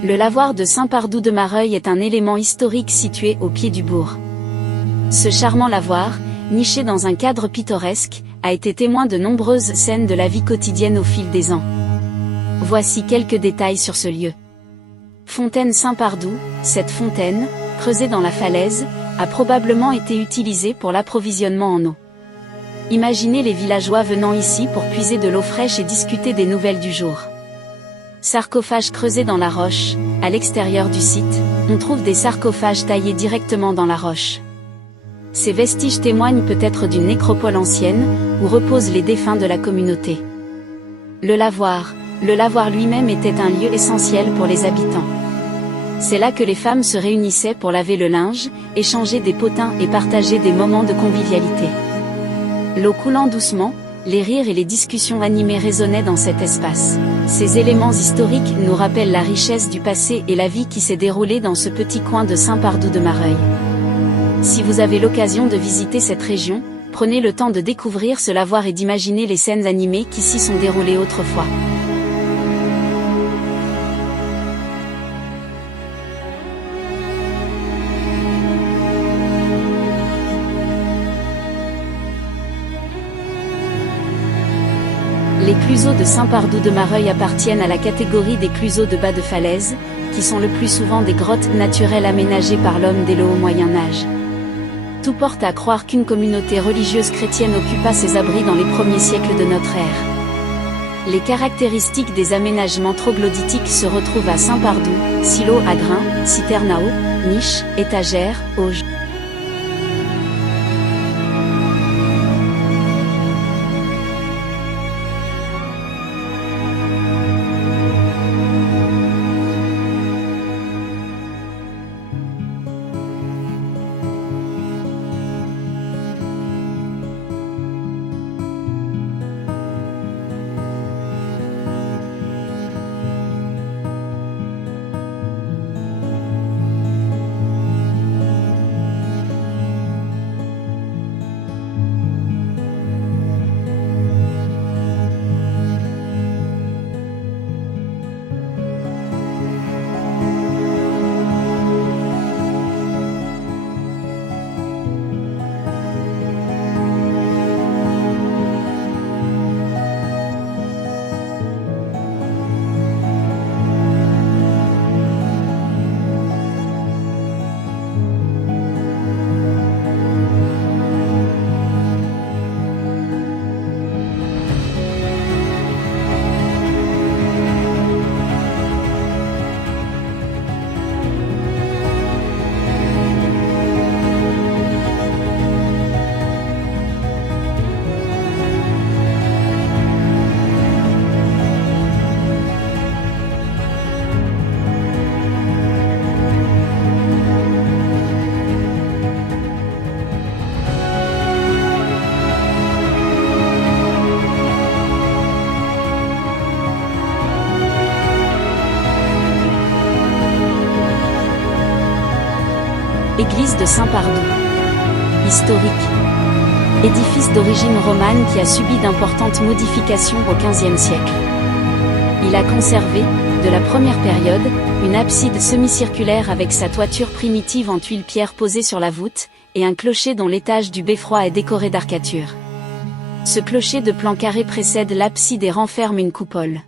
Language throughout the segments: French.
Le lavoir de Saint-Pardoux-de-Mareuil est un élément historique situé au pied du bourg. Ce charmant lavoir, niché dans un cadre pittoresque, a été témoin de nombreuses scènes de la vie quotidienne au fil des ans. Voici quelques détails sur ce lieu. Fontaine Saint-Pardoux, cette fontaine, creusée dans la falaise, a probablement été utilisée pour l'approvisionnement en eau. Imaginez les villageois venant ici pour puiser de l'eau fraîche et discuter des nouvelles du jour. Sarcophage creusé dans la roche, à l'extérieur du site, on trouve des sarcophages taillés directement dans la roche. Ces vestiges témoignent peut-être d'une nécropole ancienne, où reposent les défunts de la communauté. Le lavoir lui-même était un lieu essentiel pour les habitants. C'est là que les femmes se réunissaient pour laver le linge, échanger des potins et partager des moments de convivialité. L'eau coulant doucement, les rires et les discussions animées résonnaient dans cet espace. Ces éléments historiques nous rappellent la richesse du passé et la vie qui s'est déroulée dans ce petit coin de Saint-Pardoux-de-Mareuil. Si vous avez l'occasion de visiter cette région, prenez le temps de découvrir ce lavoir et d'imaginer les scènes animées qui s'y sont déroulées autrefois. Les cluseaux de Saint-Pardoux-de-Mareuil appartiennent à la catégorie des cluseaux de bas de falaise, qui sont le plus souvent des grottes naturelles aménagées par l'homme dès le haut Moyen-Âge. Tout porte à croire qu'une communauté religieuse chrétienne occupa ces abris dans les premiers siècles de notre ère. Les caractéristiques des aménagements troglodytiques se retrouvent à Saint-Pardoux: silo à grains, citerne à eau, niche, étagère, auge. Église de Saint-Pardoux. Historique. Édifice d'origine romane qui a subi d'importantes modifications au XVe siècle. Il a conservé, de la première période, une abside semi-circulaire avec sa toiture primitive en tuiles pierre posée sur la voûte, et un clocher dont l'étage du beffroi est décoré d'arcatures. Ce clocher de plan carré précède l'abside et renferme une coupole.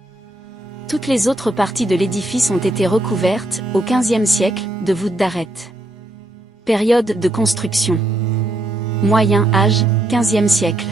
Toutes les autres parties de l'édifice ont été recouvertes, au XVe siècle, de voûtes d'arêtes. Période de construction. Moyen âge, XVe siècle.